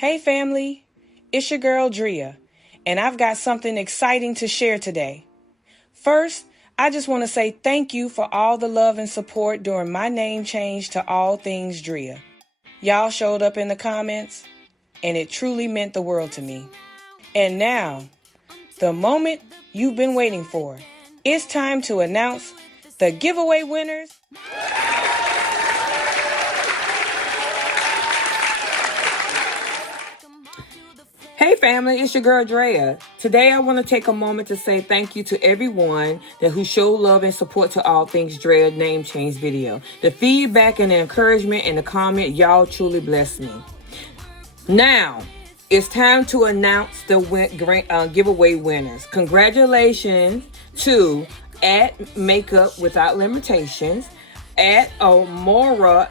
Hey family, it's your girl Drea, and I've got something exciting to share today. First, I just want to say thank you for all the love and support during my name change to All-Things Drea. Y'all showed up in the comments, and it truly meant the world to me. And now, the moment you've been waiting for. It's time to announce the giveaway winners. Hey family, it's your girl Drea. Today I want to take a moment to say thank you to everyone who showed love and support to All Things Drea name change video. The feedback and the encouragement and the comment, y'all truly blessed me. Now, it's time to announce the giveaway winners. Congratulations to @Makeup Without Limitations, @Amora_Cairo,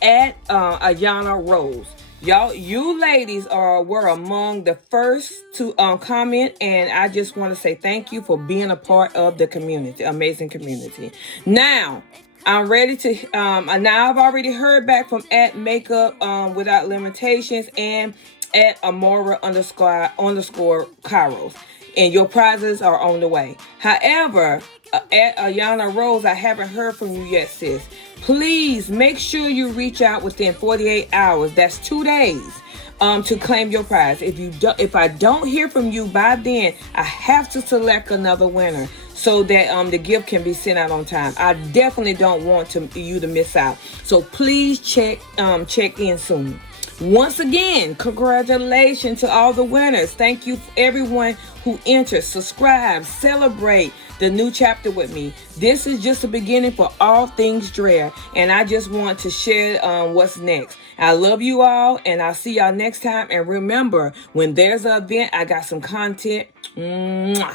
@Ayana Rose. Y'all, you ladies were among the first to comment, and I just want to say thank you for being a part of the community, amazing community. Now, I'm ready to, now I've already heard back from @Makeup Without Limitations and @Amora_Cairo. And your prizes are on the way. However, @Ayana Rose, I haven't heard from you yet, sis. Please make sure you reach out within 48 hours. That's 2 days to claim your prize. If I don't hear from you by then, I have to select another winner so that the gift can be sent out on time. I definitely don't want you to miss out. So please check in soon. Once again, congratulations to all the winners. Thank you for everyone who entered, subscribe, celebrate the new chapter with me. This is just the beginning for All Things Drea, and I just want to share what's next. I love you all, and I'll see y'all next time. And remember, when there's an event, I got some content. Mwah.